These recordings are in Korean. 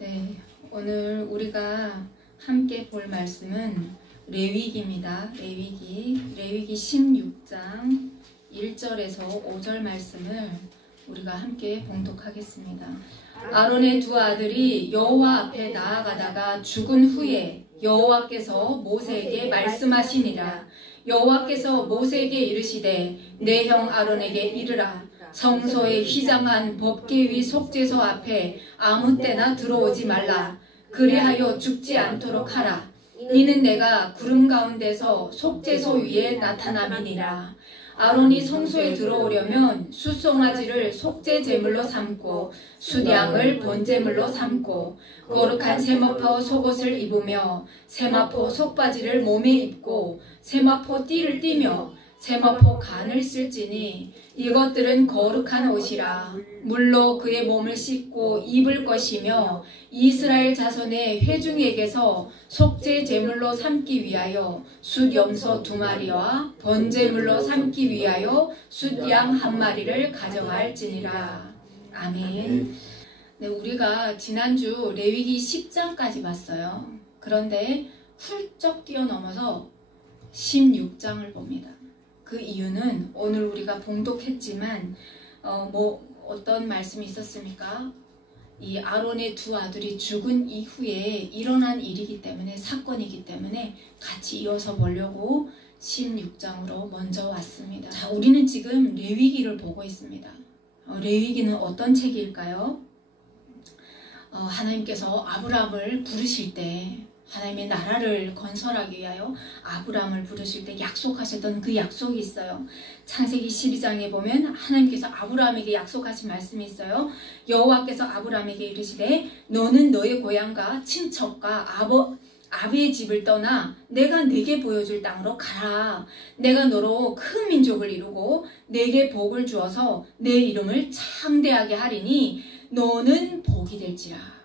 네, 오늘 우리가 함께 볼 말씀은 레위기입니다. 레위기 16장 1절에서 5절 말씀을 우리가 함께 봉독하겠습니다. 아론의 두 아들이 여호와 앞에 나아가다가 죽은 후에 여호와께서 모세에게 말씀하시니라. 여호와께서 모세에게 이르시되 내 형 아론에게 이르라. 성소에 휘장한 법궤위 속죄소 앞에 아무 때나 들어오지 말라. 그리하여 죽지 않도록 하라. 이는 내가 구름 가운데서 속죄소 위에 나타남이니라. 아론이 성소에 들어오려면 숫송아지를 속죄 제물로 삼고 숫양을 번제물로 삼고 거룩한 세마포 속옷을 입으며 세마포 속바지를 몸에 입고 세마포 띠를 띠며 세마포 간을 쓸지니 이것들은 거룩한 옷이라. 물로 그의 몸을 씻고 입을 것이며 이스라엘 자손의 회중에게서 속죄 제물로 삼기 위하여 숫염소 2마리와 번제물로 삼기 위하여 숫양 1마리를 가져갈지니라. 아멘. 네, 우리가 지난주 레위기 10장까지 봤어요. 그런데 훌쩍 뛰어넘어서 16장을 봅니다. 그 이유는 오늘 우리가 봉독했지만 어떤 말씀이 있었습니까? 이 아론의 두 아들이 죽은 이후에 일어난 일이기 때문에, 사건이기 때문에 같이 이어서 보려고 16장으로 먼저 왔습니다. 자, 우리는 지금 레위기를 보고 있습니다. 레위기는 어떤 책일까요? 하나님께서 아브라함을 부르실 때, 하나님의 나라를 건설하기 위하여 아브라함을 부르실 때 약속하셨던 그 약속이 있어요. 창세기 12장에 보면 하나님께서 아브라함에게 약속하신 말씀이 있어요. 여호와께서 아브라함에게 이르시되 너는 너의 고향과 친척과 아비의 집을 떠나 내가 네게 보여줄 땅으로 가라. 내가 너로 큰 민족을 이루고 네게 복을 주어서 내 이름을 창대하게 하리니 너는 복이 될지라.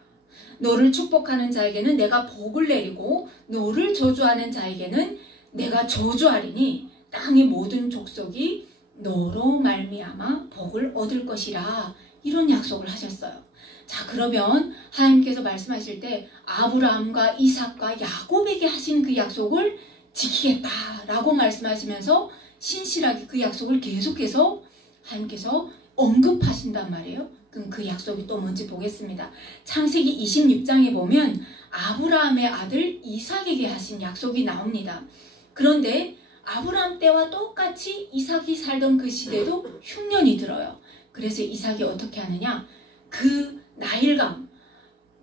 너를 축복하는 자에게는 내가 복을 내리고 너를 저주하는 자에게는 내가 저주하리니 땅의 모든 족속이 너로 말미암아 복을 얻을 것이라. 이런 약속을 하셨어요. 자, 그러면 하나님께서 말씀하실 때 아브라함과 이삭과 야곱에게 하신 그 약속을 지키겠다라고 말씀하시면서 신실하게 그 약속을 계속해서 하나님께서 언급하신단 말이에요. 그럼 그 약속이 또 뭔지 보겠습니다. 창세기 26장에 보면 아브라함의 아들 이삭에게 하신 약속이 나옵니다. 그런데 아브라함 때와 똑같이 이삭이 살던 그 시대도 흉년이 들어요. 그래서 이삭이 어떻게 하느냐? 그 나일강,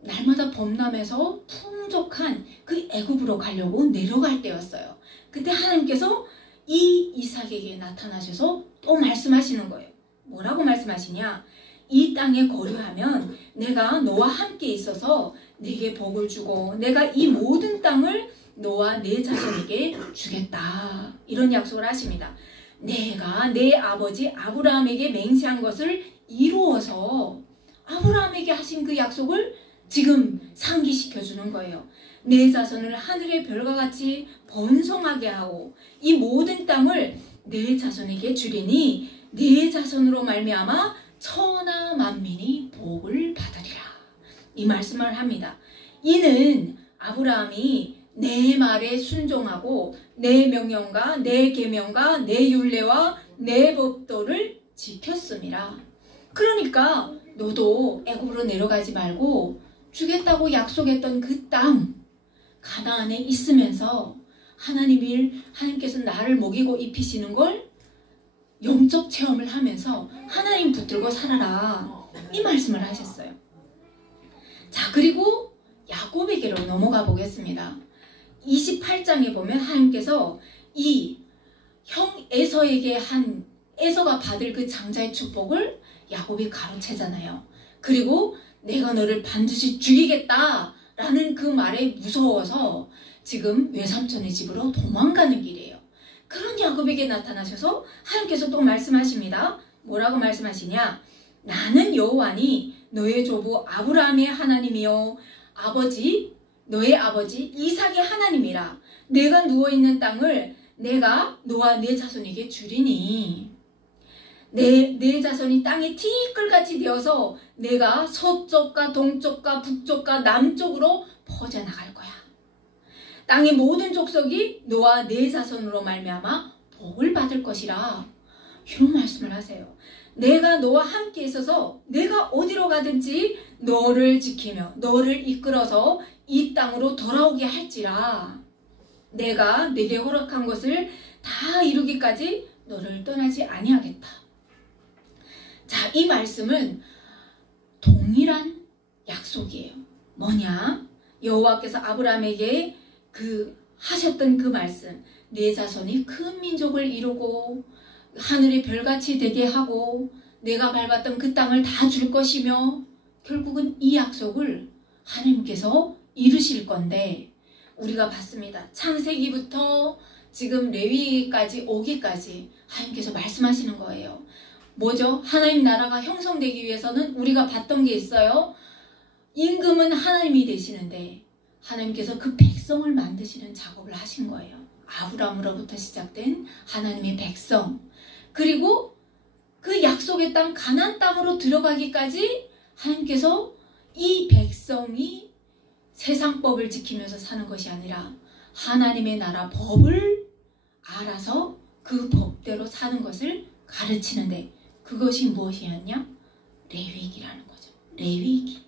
날마다 범람해서 풍족한 그 애굽으로 가려고 내려갈 때였어요. 그때 하나님께서 이 이삭에게 나타나셔서 또 말씀하시는 거예요. 뭐라고 말씀하시냐? 이 땅에 거류하면 내가 너와 함께 있어서 네게 복을 주고 내가 이 모든 땅을 너와 내 자손에게 주겠다. 이런 약속을 하십니다. 내가 내 아버지 아브라함에게 맹세한 것을 이루어서 아브라함에게 하신 그 약속을 지금 상기시켜주는 거예요. 내 자손을 하늘의 별과 같이 번성하게 하고 이 모든 땅을 내 자손에게 주리니 내 자손으로 말미암아 천하 만민이 복을 받으리라. 이 말씀을 합니다. 이는 아브라함이 내 말에 순종하고 내 명령과 내 계명과 내 율례와 내 법도를 지켰음이라. 그러니까 너도 애굽으로 내려가지 말고 주겠다고 약속했던 그 땅 가나안에 있으면서 하나님께서 나를 먹이고 입히시는 걸 영적 체험을 하면서 하나님 붙들고 살아라. 이 말씀을 하셨어요. 자, 그리고 야곱에게로 넘어가 보겠습니다. 28장에 보면 하나님께서 이 형 에서가 받을 그 장자의 축복을 야곱이 가로채잖아요. 그리고 내가 너를 반드시 죽이겠다라는 그 말에 무서워서 지금 외삼촌의 집으로 도망가는 길이에요. 그런 야곱에게 나타나셔서 하나님께서 또 말씀하십니다. 뭐라고 말씀하시냐? 나는 여호와니 너의 조부 아브라함의 하나님이요 너의 아버지 이삭의 하나님이라. 내가 누워있는 땅을 내가 너와 내 자손에게 주리니. 내 자손이 땅에 티끌같이 되어서 내가 서쪽과 동쪽과 북쪽과 남쪽으로 퍼져나갈 거야. 땅의 모든 족속이 너와 내 자손으로 말미암아 복을 받을 것이라. 이런 말씀을 하세요. 내가 너와 함께 있어서 내가 어디로 가든지 너를 지키며 너를 이끌어서 이 땅으로 돌아오게 할지라. 내가 내게 허락한 것을 다 이루기까지 너를 떠나지 아니하겠다. 자, 이 말씀은 동일한 약속이에요. 뭐냐? 여호와께서 아브라함에게 하셨던 그 말씀, 내 자손이 큰 민족을 이루고 하늘의 별같이 되게 하고 내가 밟았던 그 땅을 다 줄 것이며, 결국은 이 약속을 하나님께서 이루실 건데, 우리가 봤습니다. 창세기부터 지금 레위기까지 오기까지 하나님께서 말씀하시는 거예요. 뭐죠? 하나님 나라가 형성되기 위해서는 우리가 봤던 게 있어요. 임금은 하나님이 되시는데 하나님께서 그 백성을 만드시는 작업을 하신 거예요. 아브라함으로부터 시작된 하나님의 백성, 그리고 그 약속의 땅 가나안 땅으로 들어가기까지 하나님께서 이 백성이 세상법을 지키면서 사는 것이 아니라 하나님의 나라 법을 알아서 그 법대로 사는 것을 가르치는데, 그것이 무엇이었냐? 레위기라는 거죠. 레위기.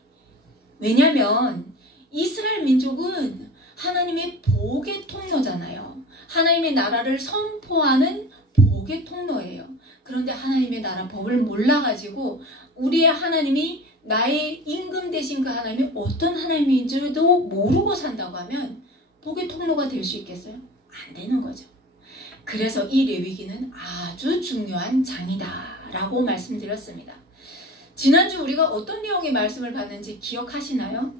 왜냐하면 이스라엘 민족은 하나님의 복의 통로잖아요. 하나님의 나라를 선포하는 복의 통로예요. 그런데 하나님의 나라 법을 몰라가지고 우리의 하나님이 나의 임금 되신 그 하나님이 어떤 하나님인지도 모르고 산다고 하면 복의 통로가 될 수 있겠어요? 안 되는 거죠. 그래서 이 레위기는 아주 중요한 장이다 라고 말씀드렸습니다. 지난주 우리가 어떤 내용의 말씀을 봤는지 기억하시나요?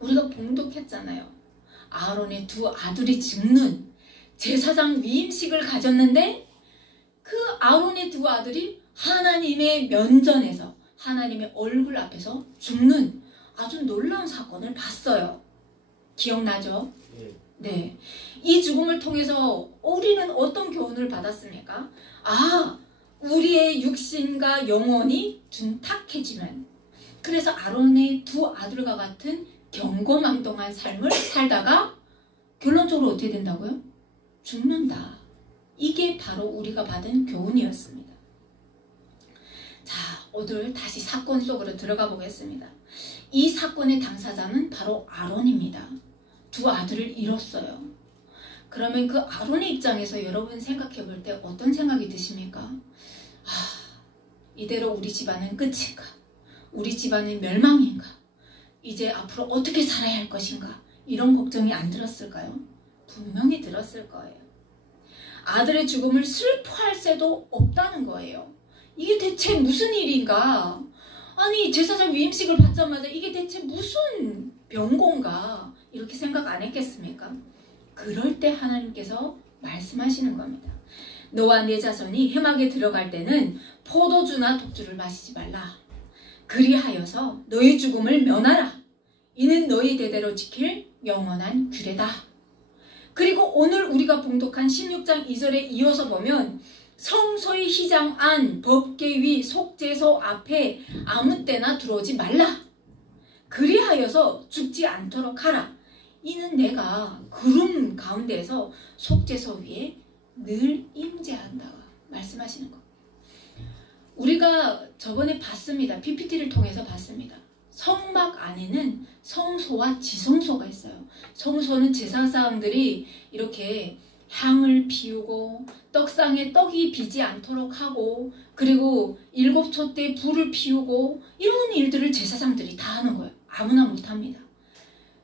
우리가 봉독했잖아요. 아론의 두 아들이 죽는 제사장 위임식을 가졌는데, 그 아론의 두 아들이 하나님의 면전에서 하나님의 얼굴 앞에서 죽는 아주 놀라운 사건을 봤어요. 기억나죠? 네. 이 죽음을 통해서 우리는 어떤 교훈을 받았습니까? 아, 우리의 육신과 영혼이 둔탁해지면, 그래서 아론의 두 아들과 같은 경고망동한 삶을 살다가 결론적으로 어떻게 된다고요? 죽는다. 이게 바로 우리가 받은 교훈이었습니다. 자, 오늘 다시 사건 속으로 들어가 보겠습니다. 이 사건의 당사자는 바로 아론입니다. 두 아들을 잃었어요. 그러면 그 아론의 입장에서 여러분 생각해 볼 때 어떤 생각이 드십니까? 이대로 우리 집안은 끝인가? 우리 집안은 멸망인가? 이제 앞으로 어떻게 살아야 할 것인가? 이런 걱정이 안 들었을까요? 분명히 들었을 거예요. 아들의 죽음을 슬퍼할 새도 없다는 거예요. 이게 대체 무슨 일인가? 아니, 제사장 위임식을 받자마자 이게 대체 무슨 병고인가? 이렇게 생각 안 했겠습니까? 그럴 때 하나님께서 말씀하시는 겁니다. 너와 내 자손이 회막에 들어갈 때는 포도주나 독주를 마시지 말라. 그리하여서 너의 죽음을 면하라. 이는 너희 대대로 지킬 영원한 규례다. 그리고 오늘 우리가 봉독한 16장 2절에 이어서 보면 성소의 휘장 안 법궤 위 속죄소 앞에 아무 때나 들어오지 말라. 그리하여서 죽지 않도록 하라. 이는 내가 구름 가운데에서 속죄소 위에 늘 임재한다 말씀하시는 것. 우리가 저번에 봤습니다. PPT를 통해서 봤습니다. 성막 안에는 성소와 지성소가 있어요. 성소는 제사장들이 이렇게 향을 피우고 떡상에 떡이 비지 않도록 하고, 그리고 7초 때 불을 피우고, 이런 일들을 제사장들이 다 하는 거예요. 아무나 못합니다.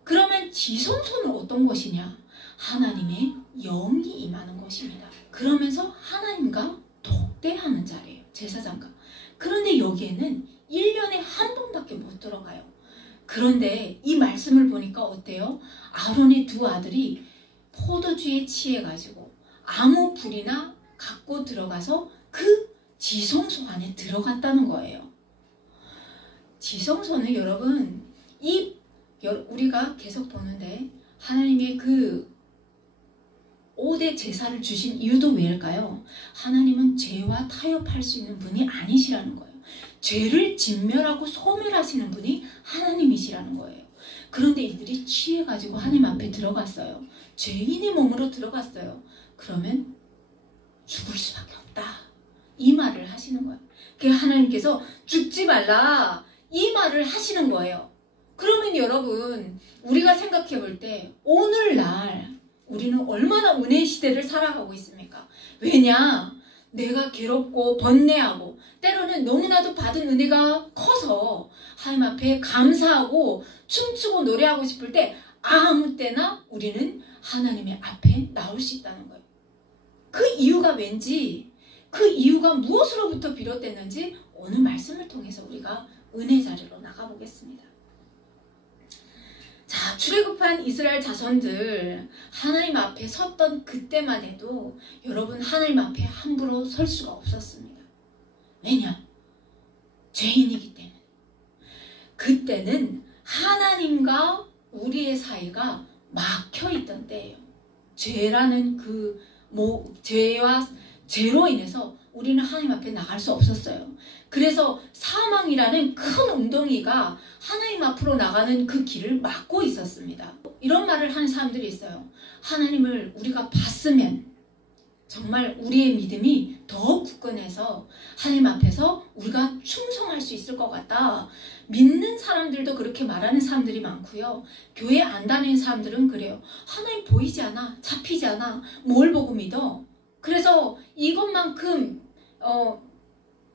그러면 지성소는 어떤 곳이냐? 하나님의 영이 임하는 곳입니다. 그러면서 하나님과 독대하는 자리예요. 제사장과. 그런데 여기에는 1년에 한 번밖에 못 들어가요. 그런데 이 말씀을 보니까 어때요? 아론의 두 아들이 포도주에 취해가지고 아무 불이나 갖고 들어가서 그 지성소 안에 들어갔다는 거예요. 지성소는 여러분, 우리가 계속 보는데 하나님의 그 5대 제사를 주신 이유도 왜일까요? 하나님은 죄와 타협할 수 있는 분이 아니시라는 거예요. 죄를 진멸하고 소멸하시는 분이 하나님이시라는 거예요. 그런데 이들이 취해가지고 하나님 앞에 들어갔어요. 죄인의 몸으로 들어갔어요. 그러면 죽을 수밖에 없다. 이 말을 하시는 거예요. 그래서 하나님께서 죽지 말라. 이 말을 하시는 거예요. 그러면 여러분, 우리가 생각해 볼 때 오늘날 우리는 얼마나 은혜의 시대를 살아가고 있습니까? 왜냐? 내가 괴롭고 번뇌하고 때로는 너무나도 받은 은혜가 커서 하나님 앞에 감사하고 춤추고 노래하고 싶을 때 아무 때나 우리는 하나님의 앞에 나올 수 있다는 거예요. 그 이유가 왠지, 그 이유가 무엇으로부터 비롯됐는지 오늘 말씀을 통해서 우리가 은혜 자리로 나가보겠습니다. 자, 출애굽한 이스라엘 자손들 하나님 앞에 섰던 그때만 해도 여러분 하나님 앞에 함부로 설 수가 없었습니다. 왜냐? 죄인이기 때문에. 그때는 하나님과 우리의 사이가 막혀있던 때예요. 죄라는 죄로 인해서 우리는 하나님 앞에 나갈 수 없었어요. 그래서 사망이라는 큰 웅덩이가 하나님 앞으로 나가는 그 길을 막고 있었습니다. 이런 말을 하는 사람들이 있어요. 하나님을 우리가 봤으면 정말 우리의 믿음이 더 굳건해서 하나님 앞에서 우리가 충성할 수 있을 것 같다. 믿는 사람들도 그렇게 말하는 사람들이 많고요. 교회 안 다니는 사람들은 그래요. 하나님 보이지 않아, 잡히지 않아, 뭘 보고 믿어? 그래서 이것만큼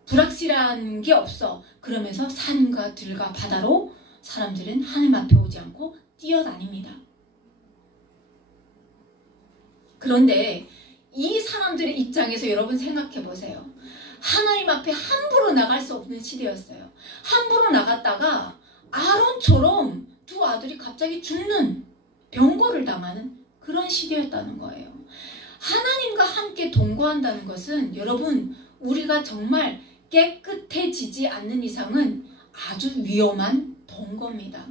불확실한 게 없어. 그러면서 산과 들과 바다로 사람들은 하나님 앞에 오지 않고 뛰어다닙니다. 그런데 이 사람들의 입장에서 여러분 생각해 보세요. 하나님 앞에 함부로 나갈 수 없는 시대였어요. 함부로 나갔다가 아론처럼 두 아들이 갑자기 죽는 병고를 당하는 그런 시대였다는 거예요. 하나님과 함께 동거한다는 것은 여러분 우리가 정말 깨끗해지지 않는 이상은 아주 위험한 동거입니다.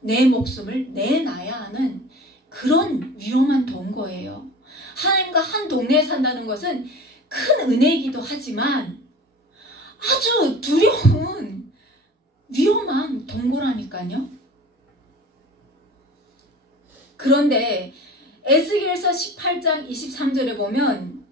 내 목숨을 내놔야 하는 그런 위험한 동거예요. 하나님과 한 동네에 산다는 것은 큰 은혜이기도 하지만 아주 두려운 위험한 동거라니까요. 그런데 에스겔서 18장 23절에 보면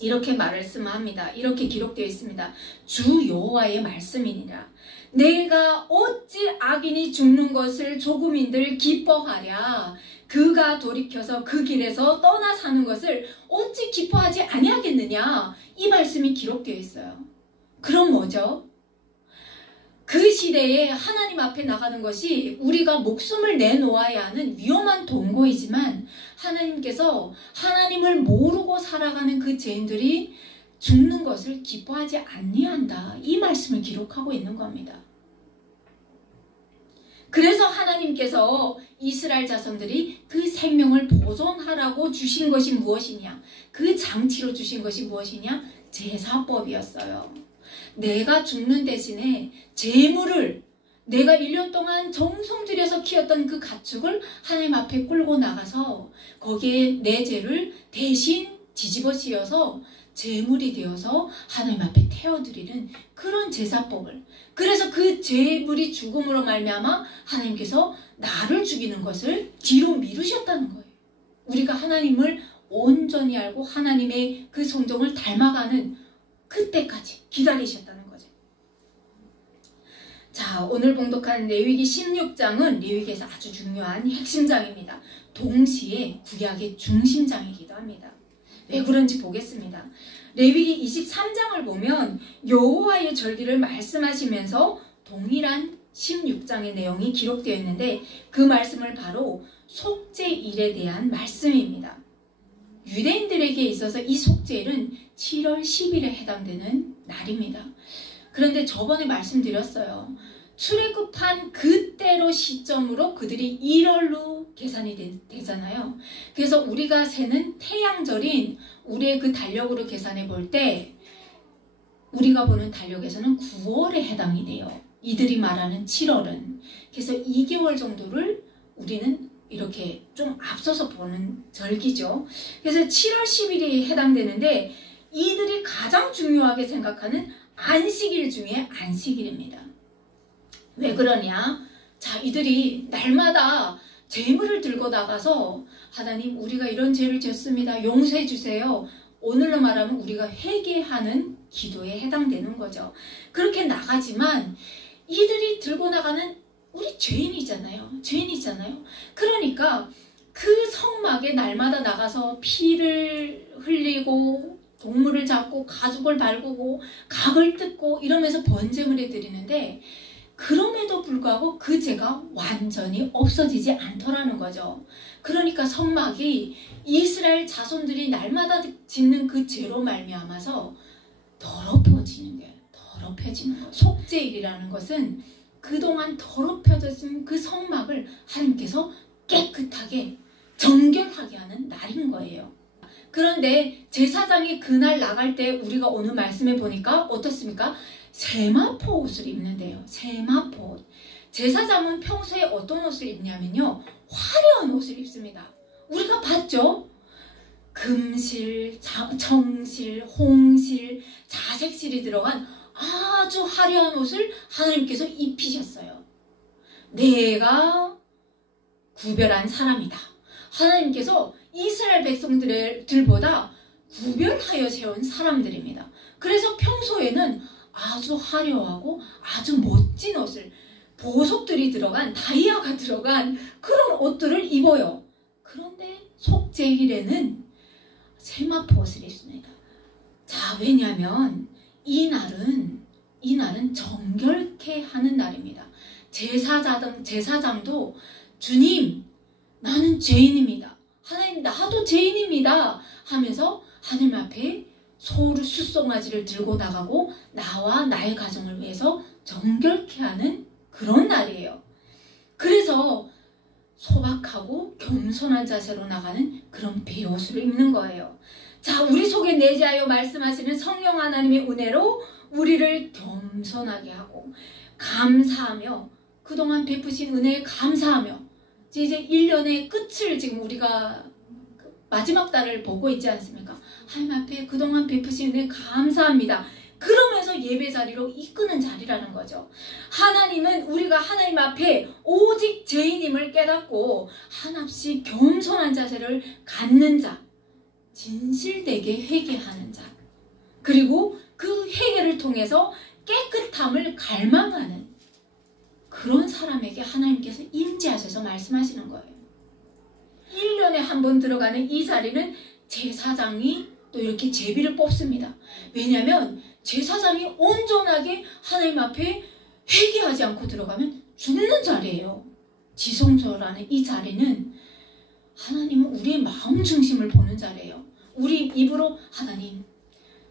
이렇게 말씀합니다. 이렇게 기록되어 있습니다. 주 여호와의 말씀이니라. 내가 어찌 악인이 죽는 것을 조금인들 기뻐하랴. 그가 돌이켜서 그 길에서 떠나 사는 것을 어찌 기뻐하지 아니하겠느냐. 이 말씀이 기록되어 있어요. 그럼 뭐죠? 그 시대에 하나님 앞에 나가는 것이 우리가 목숨을 내놓아야 하는 위험한 동거이지만 하나님께서 하나님을 모르고 살아가는 그 죄인들이 죽는 것을 기뻐하지 아니한다. 이 말씀을 기록하고 있는 겁니다. 그래서 하나님께서 이스라엘 자손들이 그 생명을 보존하라고 주신 것이 무엇이냐? 그 장치로 주신 것이 무엇이냐? 제사법이었어요. 내가 죽는 대신에 제물을 내가 1년 동안 정성 들여서 키웠던 그 가축을 하나님 앞에 끌고 나가서 거기에 내 죄를 대신 뒤집어 씌워서 제물이 되어서 하나님 앞에 태워드리는 그런 제사법을, 그래서 그 제물이 죽음으로 말미암아 하나님께서 나를 죽이는 것을 뒤로 미루셨다는 거예요. 우리가 하나님을 온전히 알고 하나님의 그 성정을 닮아가는 그때까지 기다리셨다는 거죠. 자, 오늘 봉독한 레위기 16장은 레위기에서 아주 중요한 핵심장입니다. 동시에 구약의 중심장이기도 합니다. 왜 그런지 보겠습니다. 레위기 23장을 보면 여호와의 절기를 말씀하시면서 동일한 16장의 내용이 기록되어 있는데 그 말씀을 바로 속죄일에 대한 말씀입니다. 유대인들에게 있어서 이 속죄일은 7월 10일에 해당되는 날입니다. 그런데 저번에 말씀드렸어요. 출애굽한 그때로 시점으로 그들이 1월로 계산이 되잖아요. 그래서 우리가 세는 태양절인 우리의 그 달력으로 계산해 볼 때 우리가 보는 달력에서는 9월에 해당이 돼요. 이들이 말하는 7월은. 그래서 2개월 정도를 우리는 이렇게 좀 앞서서 보는 절기죠. 그래서 7월 10일이 해당되는데 이들이 가장 중요하게 생각하는 안식일 중에 안식일입니다. 왜 그러냐? 자, 이들이 날마다 제물을 들고 나가서 하나님 우리가 이런 죄를 졌습니다. 용서해 주세요. 오늘로 말하면 우리가 회개하는 기도에 해당되는 거죠. 그렇게 나가지만 이들이 들고 나가는 우리 죄인이잖아요. 그러니까 그 성막에 날마다 나가서 피를 흘리고 동물을 잡고 가죽을 밟고 각을 뜯고 이러면서 번제물에 드리는데 그럼에도 불구하고 그 죄가 완전히 없어지지 않더라는 거죠. 그러니까 성막이 이스라엘 자손들이 날마다 짓는 그 죄로 말미암아서 더럽혀지는 거예요. 속죄일이라는 것은 그동안 더럽혀진 그 성막을 하나님께서 깨끗하게 정결하게 하는 날인 거예요. 그런데 제사장이 그날 나갈 때 우리가 오늘 말씀해 보니까 어떻습니까? 세마포 옷을 입는데요. 세마포 옷. 제사장은 평소에 어떤 옷을 입냐면요. 화려한 옷을 입습니다. 우리가 봤죠? 금실, 청실, 홍실, 자색실이 들어간 아주 화려한 옷을 하나님께서 입히셨어요. 내가 구별한 사람이다. 하나님께서 이스라엘 백성들보다 구별하여 세운 사람들입니다. 그래서 평소에는 아주 화려하고 아주 멋진 옷을 보석들이 들어간 다이아가 들어간 그런 옷들을 입어요. 그런데 속죄일에는 세마포 옷을 입습니다. 자, 왜냐하면 이 날은 정결케 하는 날입니다. 제사장도 주님 나는 죄인입니다. 하나님 나도 죄인입니다 하면서 하나님 앞에 소를 숫송아지를 들고 나가고 나와 나의 가정을 위해서 정결케 하는 그런 날이에요. 그래서 소박하고 겸손한 자세로 나가는 그런 베옷을 입는 거예요. 자, 우리 속에 내재하여 말씀하시는 성령 하나님의 은혜로 우리를 겸손하게 하고 감사하며 그동안 베푸신 은혜에 감사하며 이제 1년의 끝을 지금 우리가 마지막 달을 보고 있지 않습니까? 하나님 앞에 그동안 베푸신 은혜 감사합니다. 그러면서 예배 자리로 이끄는 자리라는 거죠. 하나님은 우리가 하나님 앞에 오직 죄인임을 깨닫고 한없이 겸손한 자세를 갖는 자, 진실되게 회개하는 자, 그리고 그 회개를 통해서 깨끗함을 갈망하는 그런 사람에게 하나님께서 임재하셔서 말씀하시는 거예요. 1년에 한 번 들어가는 이 자리는 제사장이 또 이렇게 제비를 뽑습니다. 왜냐하면 제사장이 온전하게 하나님 앞에 회개하지 않고 들어가면 죽는 자리예요. 지성소라는 이 자리는 하나님은 우리의 마음 중심을 보는 자리예요. 우리 입으로 하나님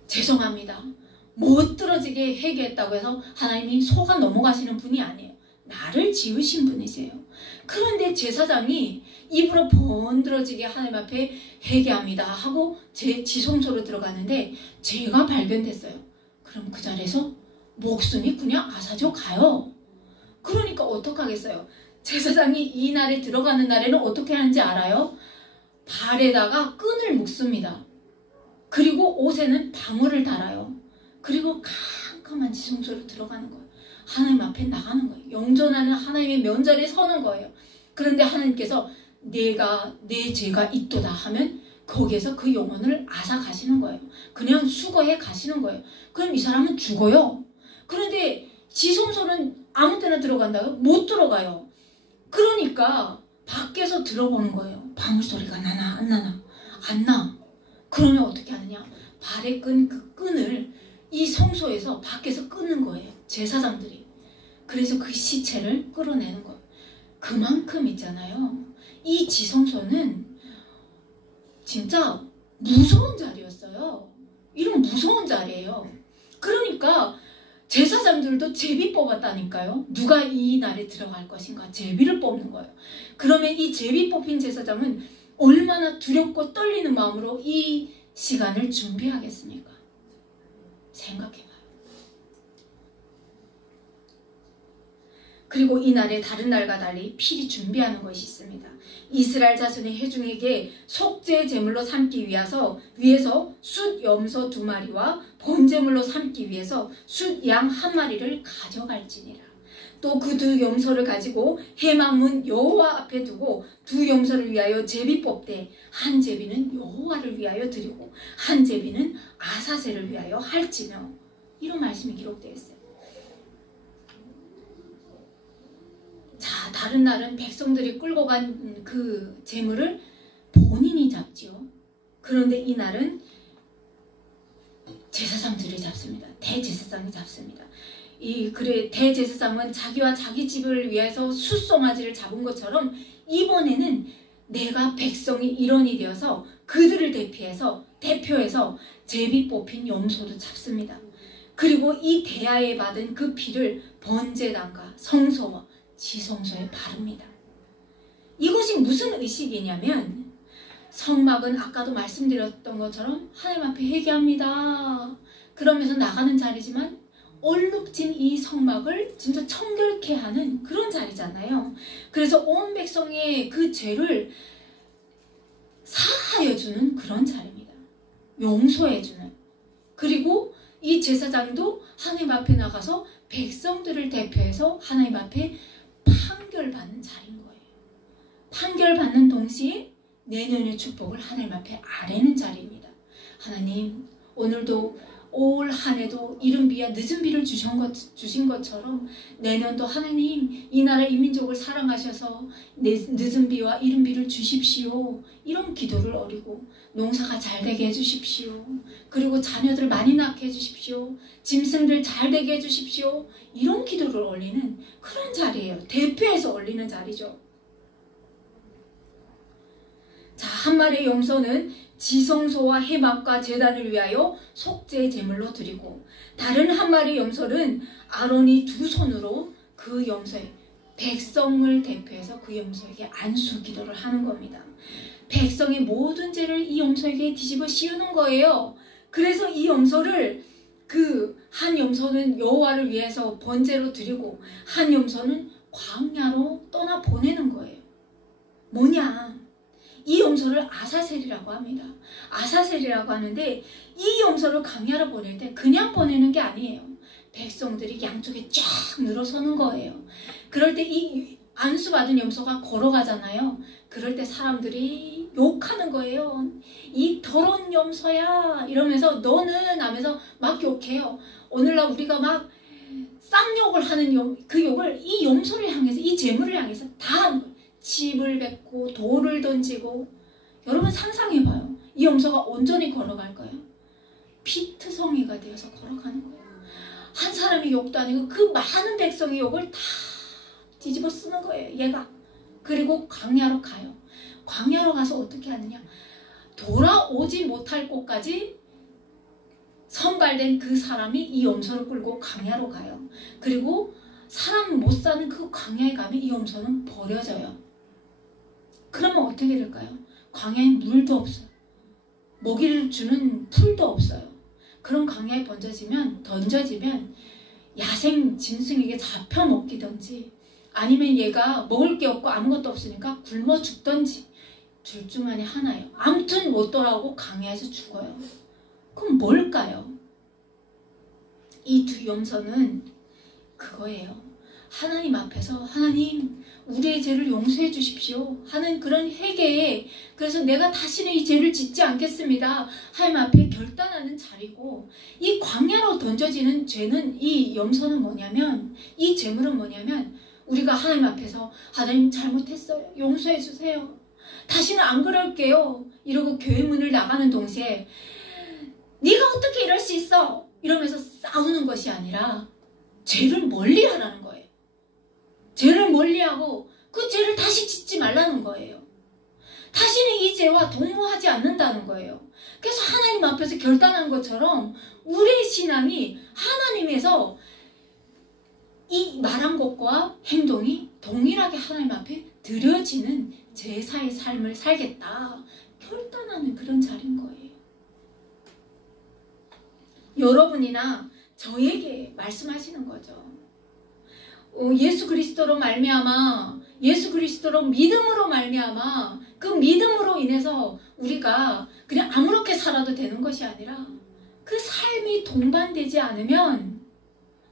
죄송합니다. 못 들어지게 회개했다고 해서 하나님이 속아 넘어가시는 분이 아니에요. 나를 지으신 분이세요. 그런데 제사장이 입으로 번들어지게 하나님 앞에 회개합니다 하고 제 지성소로 들어가는데 죄가 발견됐어요. 그럼 그 자리에서 목숨이 그냥 아사져 가요. 그러니까 어떡하겠어요? 제사장이 이 날에 들어가는 날에는 어떻게 하는지 알아요? 발에다가 끈을 묶습니다. 그리고 옷에는 방울을 달아요. 그리고 캄캄한 지성소로 들어가는 거예요. 하나님 앞에 나가는 거예요. 영존하는 하나님의 면전에 서는 거예요. 그런데 하나님께서 내가 내 죄가 있도다 하면 거기에서 그 영혼을 앗아 가시는 거예요. 그냥 수거해 가시는 거예요. 그럼 이 사람은 죽어요. 그런데 지성소는 아무 때나 들어간다고요? 못 들어가요. 그러니까 밖에서 들어보는 거예요. 방울 소리가 나나 안 나나? 안 나. 그러면 어떻게 하느냐? 발에 끈 그 끈을 이 성소에서 밖에서 끄는 거예요. 제사장들이. 그래서 그 시체를 끌어내는 거예요. 그만큼 있잖아요. 이 지성소는 진짜 무서운 자리였어요. 이런 무서운 자리예요. 그러니까 제사장들도 제비 뽑았다니까요. 누가 이 날에 들어갈 것인가 제비를 뽑는 거예요. 그러면 이 제비 뽑힌 제사장은 얼마나 두렵고 떨리는 마음으로 이 시간을 준비하겠습니까? 생각해봐요. 그리고 이날에 다른 날과 달리 필히 준비하는 것이 있습니다. 이스라엘 자손의 회중에게 속죄 제물로 삼기 위해서 숫 염소 2마리와 번제물로 삼기 위해서 숫 양 1마리를 가져갈지니라. 또 그 2 염소를 가지고 회막문 여호와 앞에 두고 2 염소를 위하여 제비 뽑되 한 제비는 여호와를 위하여 드리고 한 제비는 아사셀을 위하여 할지며, 이런 말씀이 기록되어 있어요. 자, 다른 날은 백성들이 끌고 간 그 제물을 본인이 잡지요. 그런데 이 날은 제사장들이 잡습니다. 대제사장이 잡습니다. 대제사장은 자기와 자기 집을 위해서 숫송아지를 잡은 것처럼 이번에는 내가 백성이 일원이 되어서 그들을 대표해서 제비 뽑힌 염소도 잡습니다. 그리고 이 대하에 받은 그 피를 번제단과 성소와 지성소에 바릅니다. 이것이 무슨 의식이냐면, 성막은 아까도 말씀드렸던 것처럼 하나님 앞에 회개합니다 그러면서 나가는 자리지만, 얼룩진 이 성막을 진짜 청결케 하는 그런 자리잖아요. 그래서 온 백성의 그 죄를 사하여 주는 그런 자리입니다. 용서해 주는. 그리고 이 제사장도 하나님 앞에 나가서 백성들을 대표해서 하나님 앞에 판결받는 자리인 거예요. 판결받는 동시에 내년의 축복을 하나님 앞에 아뢰는 자리입니다. 하나님, 오늘도 올 한 해도 이른 비와 늦은 비를 주신 것처럼 내년도 하나님 이 나라 이 민족을 사랑하셔서 늦은 비와 이른 비를 주십시오. 이런 기도를 어리고, 농사가 잘 되게 해주십시오. 그리고 자녀들 많이 낳게 해주십시오. 짐승들 잘 되게 해주십시오. 이런 기도를 올리는 그런 자리예요. 대표해서 올리는 자리죠. 자, 한 마리의 염소는 지성소와 회막과 제단을 위하여 속죄 제물로 드리고, 다른 한 마리의 염소는 아론이 2 손으로 그 염소에, 백성을 대표해서 그 염소에게 안수 기도를 하는 겁니다. 백성의 모든 죄를 이 염소에게 뒤집어 씌우는 거예요. 그래서 이 염소를, 한 염소는 여호와를 위해서 번제로 드리고 한 염소는 광야로 떠나 보내는 거예요. 뭐냐? 이 염소를 아사셀이라고 합니다. 아사셀이라고 하는데, 이 염소를 광야로 보낼 때 그냥 보내는 게 아니에요. 백성들이 양쪽에 쫙 늘어서는 거예요. 그럴 때 이 안수받은 염소가 걸어가잖아요. 그럴 때 사람들이 욕하는 거예요. 이 더러운 염소야 이러면서, 너는 하면서 막 욕해요. 오늘날 우리가 막 쌍욕을 하는 그 욕을 이 염소를 향해서, 이 재물을 향해서 다 하는 거예요. 집을 뱉고 돌을 던지고. 여러분 상상해봐요. 이 염소가 온전히 걸어갈까요? 피투성이가 되어서 걸어가는 거예요. 한 사람의 욕도 아니고 그 많은 백성의 욕을 다 뒤집어 쓰는 거예요, 얘가. 그리고 광야로 가요. 광야로 가서 어떻게 하느냐? 돌아오지 못할 곳까지 선발된 그 사람이 이 염소를 끌고 광야로 가요. 그리고 사람 못 사는 그 광야에 가면 이 염소는 버려져요. 그러면 어떻게 될까요? 광야에 물도 없어요. 먹이를 주는 풀도 없어요. 그런 광야에 던져지면 야생 짐승에게 잡혀 먹기든지, 아니면 얘가 먹을 게 없고 아무것도 없으니까 굶어 죽든지, 둘 중 안에 하나예요. 아무튼 못 돌아오고 광야에서 죽어요. 그럼 뭘까요? 이 2 염소는 그거예요. 하나님 앞에서, 하나님 우리의 죄를 용서해 주십시오 하는 그런 회개에, 그래서 내가 다시는 이 죄를 짓지 않겠습니다 하나님 앞에 결단하는 자리고, 이 광야로 던져지는 죄는, 이 염소는 뭐냐면, 이 죄물은 뭐냐면, 우리가 하나님 앞에서 하나님 잘못했어요, 용서해 주세요, 다시는 안 그럴게요 이러고 교회 문을 나가는 동시에 네가 어떻게 이럴 수 있어 이러면서 싸우는 것이 아니라 죄를 멀리하라는 거예요. 죄를 멀리하고 그 죄를 다시 짓지 말라는 거예요. 다시는 이 죄와 동무하지 않는다는 거예요. 그래서 하나님 앞에서 결단한 것처럼 우리의 신앙이 하나님에서 이 말한 것과 행동이 동일하게 하나님 앞에 드려지는 제사의 삶을 살겠다 결단하는 그런 자리인 거예요. 여러분이나 저에게 말씀하시는 거죠. 예수 그리스도로 말미암아 예수 그리스도로 믿음으로 말미암아 그 믿음으로 인해서 우리가 그냥 아무렇게 살아도 되는 것이 아니라 그 삶이 동반되지 않으면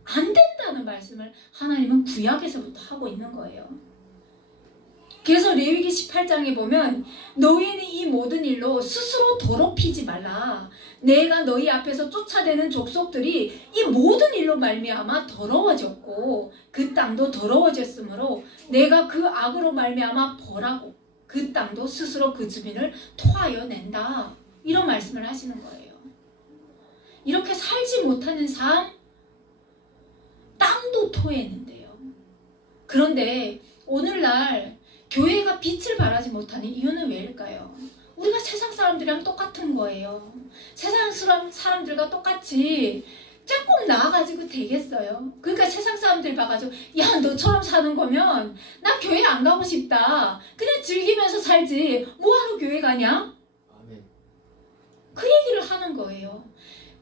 안 된다는 말씀을 하나님은 구약에서부터 하고 있는 거예요. 그래서 레위기 18장에 보면 너희는 이 모든 일로 스스로 더럽히지 말라. 내가 너희 앞에서 쫓아내는 족속들이 이 모든 일로 말미암아 더러워졌고 그 땅도 더러워졌으므로 내가 그 악으로 말미암아 벌하고 그 땅도 스스로 그 주민을 토하여 낸다. 이런 말씀을 하시는 거예요. 이렇게 살지 못하는 삶, 땅도 토해낸대요. 그런데 오늘날 교회가 빛을 발하지 못하는 이유는 왜일까요? 우리가 세상 사람들이랑 똑같은 거예요. 세상 사람들과 똑같이 조금 나아가지고 되겠어요. 그러니까 세상 사람들이 봐가지고 야 너처럼 사는 거면 나 교회 안 가고 싶다. 그냥 즐기면서 살지 뭐하러 교회 가냐? 아멘. 그 얘기를 하는 거예요.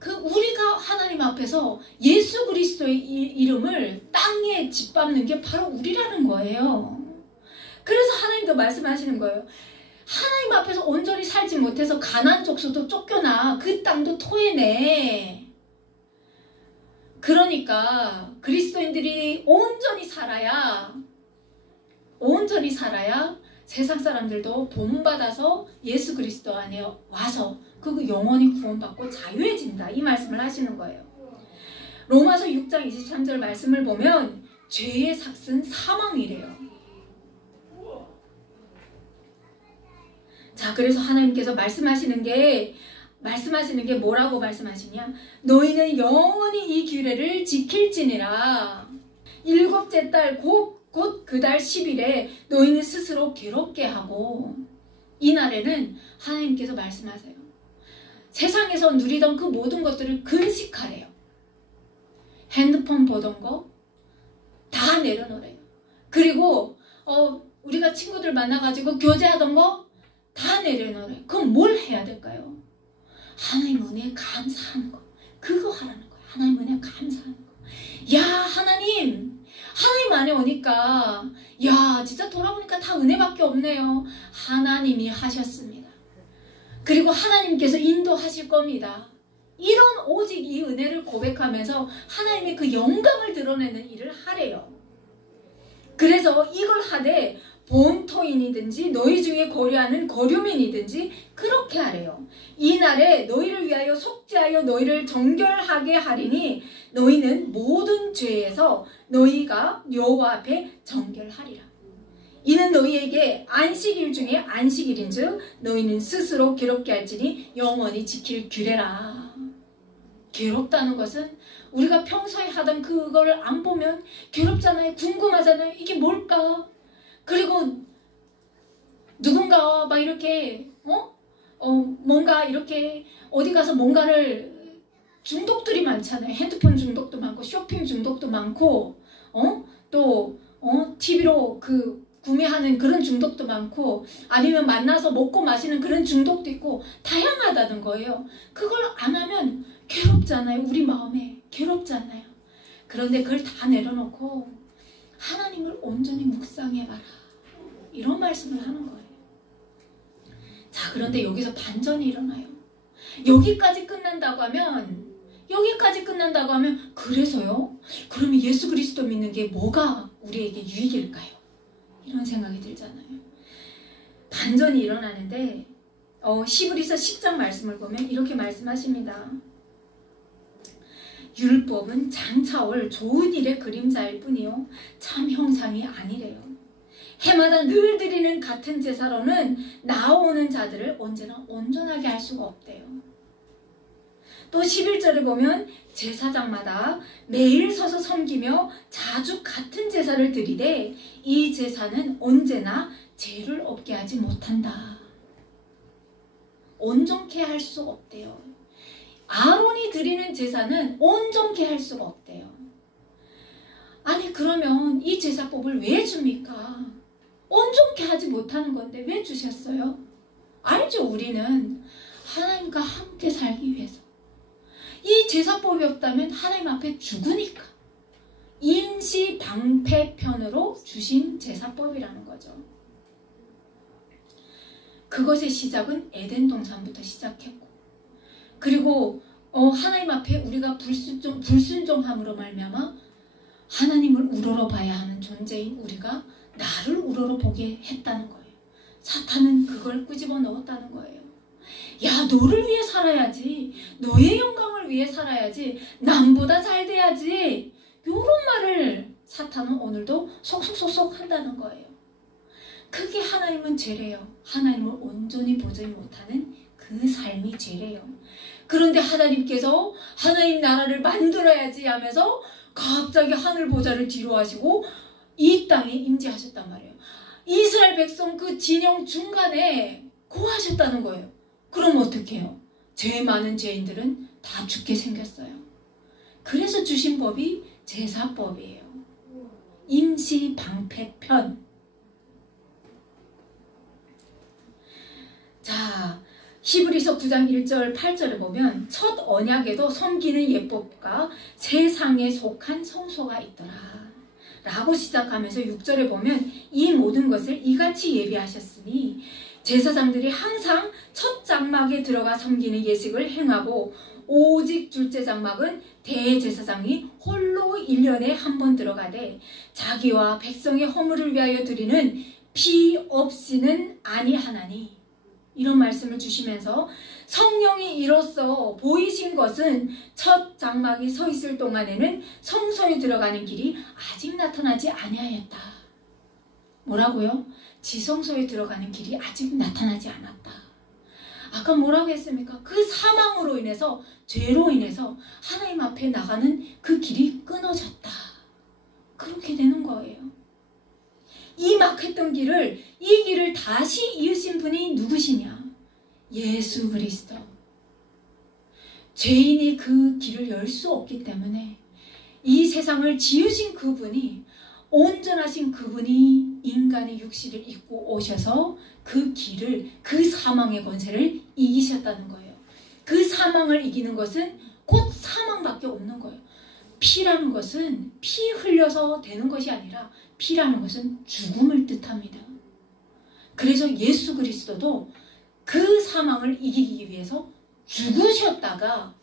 우리가 하나님 앞에서 예수 그리스도의 이름을 땅에 짓밟는 게 바로 우리라는 거예요. 그래서 하나님도 말씀하시는 거예요. 하나님 앞에서 온전히 살지 못해서 가나안 족속도 쫓겨나 그 땅도 토해내. 그러니까 그리스도인들이 온전히 살아야 세상 사람들도 본받아서 예수 그리스도 안에 와서 그 영원히 구원받고 자유해진다. 이 말씀을 하시는 거예요. 로마서 6장 23절 말씀을 보면 죄의 삭은 사망이래요. 자, 그래서 하나님께서 말씀하시는 게 뭐라고 말씀하시냐? 너희는 영원히 이 규례를 지킬지니라. 일곱째 달 곧 그 달 10일에 너희는 스스로 괴롭게 하고. 이 날에는 하나님께서 말씀하세요. 세상에서 누리던 그 모든 것들을 금식하래요. 핸드폰 보던 거 다 내려놓으래요. 그리고 우리가 친구들 만나가지고 교제하던 거 다 내려놓으래요. 그럼 뭘 해야 될까요? 하나님 은혜에 감사하는 거. 그거 하라는 거예요. 하나님 은혜에 감사하는 거. 야 하나님 안에 오니까 야 진짜 돌아보니까 다 은혜밖에 없네요. 하나님이 하셨습니다. 그리고 하나님께서 인도하실 겁니다. 이런 오직 이 은혜를 고백하면서 하나님의 그 영광을 드러내는 일을 하래요. 그래서 이걸 하되 본토인이든지 너희 중에 거류하는 거류민이든지 그렇게 하래요. 이 날에 너희를 위하여 속죄하여 너희를 정결하게 하리니 너희는 모든 죄에서 너희가 여호와 앞에 정결하리라. 이는 너희에게 안식일 중에 안식일인 즉 너희는 스스로 괴롭게 할지니 영원히 지킬 규례라. 괴롭다는 것은 우리가 평소에 하던 그걸 안 보면 괴롭잖아요. 궁금하잖아요. 이게 뭘까? 그리고 누군가 막 이렇게 뭔가 이렇게 어디 가서 뭔가를 중독들이 많잖아요. 핸드폰 중독도 많고 쇼핑 중독도 많고 또 TV로 구매하는 그런 중독도 많고 아니면 만나서 먹고 마시는 그런 중독도 있고 다양하다는 거예요. 그걸 안 하면 괴롭잖아요. 우리 마음에 괴롭잖아요. 그런데 그걸 다 내려놓고 하나님을 온전히 묵상해봐라. 이런 말씀을 하는 거예요. 자, 그런데 여기서 반전이 일어나요. 여기까지 끝난다고 하면 그래서요? 그러면 예수 그리스도 믿는 게 뭐가 우리에게 유익일까요? 이런 생각이 들잖아요. 반전이 일어나는데 히브리서 10장 말씀을 보면 이렇게 말씀하십니다. 율법은 장차올 좋은 일의 그림자일 뿐이요 참 형상이 아니래요. 해마다 늘 드리는 같은 제사로는 나오는 자들을 언제나 온전하게 할 수가 없대요. 또 11절에 보면 제사장마다 매일 서서 섬기며 자주 같은 제사를 드리되 이 제사는 언제나 죄를 없게 하지 못한다. 온전케 할 수 없대요. 아론이 드리는 제사는 온전케 할 수가 없대요. 아니 그러면 이 제사법을 왜 줍니까? 온전케 하지 못하는 건데 왜 주셨어요? 알죠? 우리는 하나님과 함께 살기 위해서. 이 제사법이 없다면 하나님 앞에 죽으니까. 임시 방패편으로 주신 제사법이라는 거죠. 그것의 시작은 에덴 동산부터 시작했고, 그리고 하나님 앞에 우리가 불순종함으로 말미암아 하나님을 우러러봐야 하는 존재인 우리가 나를 우러러보게 했다는 거예요. 사탄은 그걸 끄집어 넣었다는 거예요. 야, 너를 위해 살아야지, 너의 영광을 위해 살아야지, 남보다 잘 돼야지, 요런 말을 사탄은 오늘도 속속속속 한다는 거예요. 그게 하나님은 죄래요. 하나님을 온전히 보지 못하는 그 삶이 죄래요. 그런데 하나님께서 하나님 나라를 만들어야지 하면서 갑자기 하늘 보좌를 뒤로 하시고 이 땅에 임재하셨단 말이에요. 이스라엘 백성 그 진영 중간에 고하셨다는 거예요. 그럼 어떻게 해요? 죄 많은 죄인들은 다 죽게 생겼어요. 그래서 주신 법이 제사법이에요. 임시 방패편. 자, 히브리서 9장 1절 8절에 보면 첫 언약에도 섬기는 예법과 세상에 속한 성소가 있더라 라고 시작하면서 6절에 보면 이 모든 것을 이같이 예비하셨으니 제사장들이 항상 첫 장막에 들어가 섬기는 예식을 행하고 오직 둘째 장막은 대제사장이 홀로 1년에 한 번 들어가되 자기와 백성의 허물을 위하여 드리는 피 없이는 아니하나니, 이런 말씀을 주시면서 성령이 이로써 보이신 것은 첫 장막이 서 있을 동안에는 성소에 들어가는 길이 아직 나타나지 아니하였다. 뭐라고요? 지성소에 들어가는 길이 아직 나타나지 않았다. 아까 뭐라고 했습니까? 그 사망으로 인해서, 죄로 인해서 하나님 앞에 나가는 그 길이 끊어졌다. 그렇게 되는 거예요. 이 막혔던 길을, 이 길을 다시 이으신 분이 누구시냐? 예수 그리스도. 죄인이 그 길을 열 수 없기 때문에 이 세상을 지으신 그분이, 온전하신 그분이 인간의 육신을 입고 오셔서 그 길을, 그 사망의 권세를 이기셨다는 거예요. 그 사망을 이기는 것은 곧 사망밖에 없는 거예요. 피라는 것은 피 흘려서 되는 것이 아니라 피라는 것은 죽음을 뜻합니다. 그래서 예수 그리스도도 그 사망을 이기기 위해서 죽으셨다가,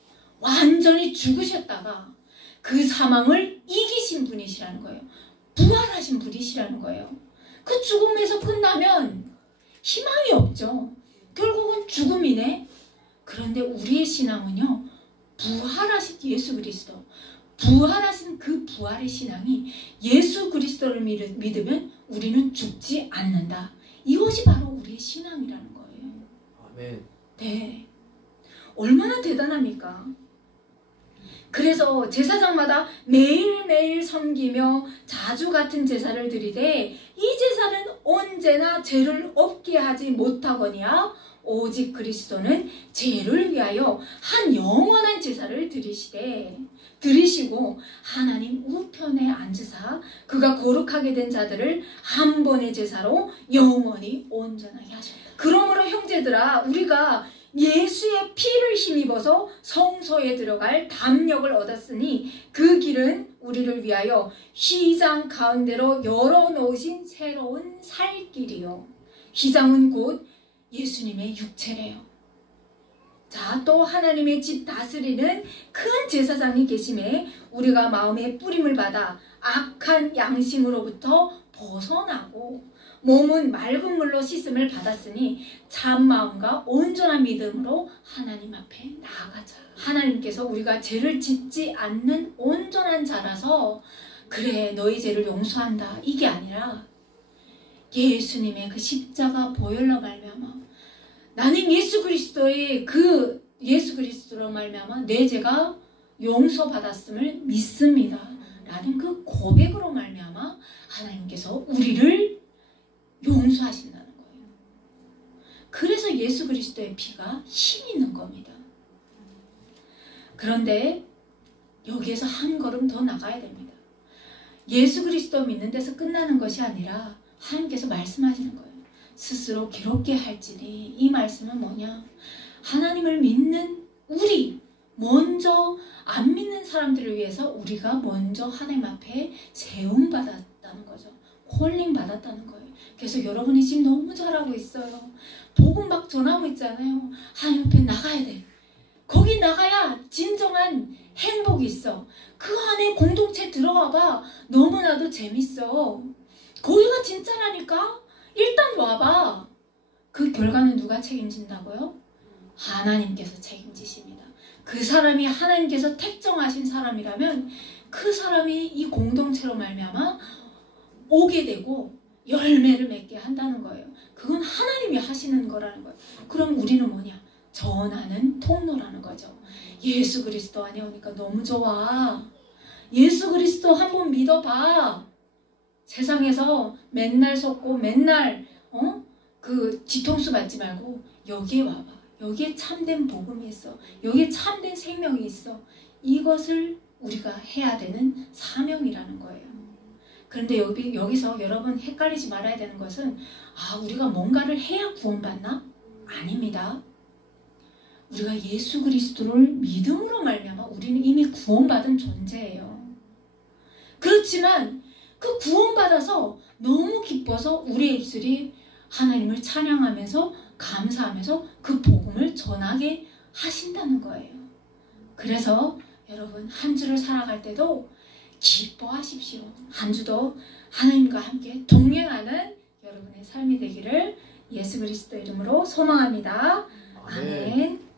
완전히 죽으셨다가 그 사망을 이기신 분이시라는 거예요. 부활하신 분이시라는 거예요. 그 죽음에서 끝나면 희망이 없죠. 결국은 죽음이네. 그런데 우리의 신앙은요, 부활하신 예수 그리스도, 부활하신 그 부활의 신앙이, 예수 그리스도를 믿으면 우리는 죽지 않는다. 이것이 바로 우리의 신앙이라는 거예요. 아멘. 네. 얼마나 대단합니까? 그래서 제사장마다 매일매일 섬기며 자주 같은 제사를 드리되 이 제사는 언제나 죄를 없게 하지 못하거니와 오직 그리스도는 죄를 위하여 한 영원한 제사를 드리시고 하나님 우편에 앉으사 그가 거룩하게 된 자들을 한 번의 제사로 영원히 온전하게 하셨다. 그러므로 형제들아, 우리가 예수의 피를 힘입어서 성소에 들어갈 담력을 얻었으니 그 길은 우리를 위하여 휘장 가운데로 열어놓으신 새로운 살 길이요. 휘장은 곧 예수님의 육체래요. 자, 또 하나님의 집 다스리는 큰 제사장이 계심에 우리가 마음의 뿌림을 받아 악한 양심으로부터 벗어나고 몸은 맑은 물로 씻음을 받았으니 참 마음과 온전한 믿음으로 하나님 앞에 나아가자. 하나님께서 우리가 죄를 짓지 않는 온전한 자라서 그래 너희 죄를 용서한다, 이게 아니라 예수님의 그 십자가 보혈로 말미암아 나는 예수 그리스도의 그 예수 그리스도로 말미암아 내 죄가 용서받았음을 믿습니다 라는 그 고백으로 말미암아 하나님께서 우리를 용서하신다는 거예요. 그래서 예수 그리스도의 피가 힘이 있는 겁니다. 그런데 여기에서 한 걸음 더 나가야 됩니다. 예수 그리스도 믿는 데서 끝나는 것이 아니라 하나님께서 말씀하시는 거예요. 스스로 괴롭게 할지니, 이 말씀은 뭐냐? 하나님을 믿는 우리 먼저 안 믿는 사람들을 위해서 우리가 먼저 하나님 앞에 세움 받았다는 거죠. 콜링 받았다는 거예요. 그래서 여러분이 지금 너무 잘하고 있어요. 복음 막 전하고 있잖아요. 하나님 앞에 나가야 돼. 거기 나가야 진정한 행복이 있어. 그 안에 공동체 들어가봐. 너무나도 재밌어. 거기가 진짜라니까. 일단 와봐. 그 결과는 누가 책임진다고요? 하나님께서 책임지십니다. 그 사람이 하나님께서 택정하신 사람이라면 그 사람이 이 공동체로 말미암아 오게 되고 열매를 맺게 한다는 거예요. 그건 하나님이 하시는 거라는 거예요. 그럼 우리는 뭐냐? 전하는 통로라는 거죠. 예수 그리스도 안에 오니까 너무 좋아. 예수 그리스도 한번 믿어봐. 세상에서 맨날 속고 맨날 그 뒤통수 맞지 말고 여기에 와봐. 여기에 참된 복음이 있어. 여기에 참된 생명이 있어. 이것을 우리가 해야 되는 사명이라는 거예요. 그런데 여기서 여러분 헷갈리지 말아야 되는 것은 우리가 뭔가를 해야 구원받나? 아닙니다. 우리가 예수 그리스도를 믿음으로 말미암아 우리는 이미 구원받은 존재예요. 그렇지만 그 구원받아서 너무 기뻐서 우리의 입술이 하나님을 찬양하면서 감사하면서 그 복음을 전하게 하신다는 거예요. 그래서 여러분 한 주를 살아갈 때도 기뻐하십시오. 한 주도 하나님과 함께 동행하는 여러분의 삶이 되기를 예수 그리스도 이름으로 소망합니다. 아멘.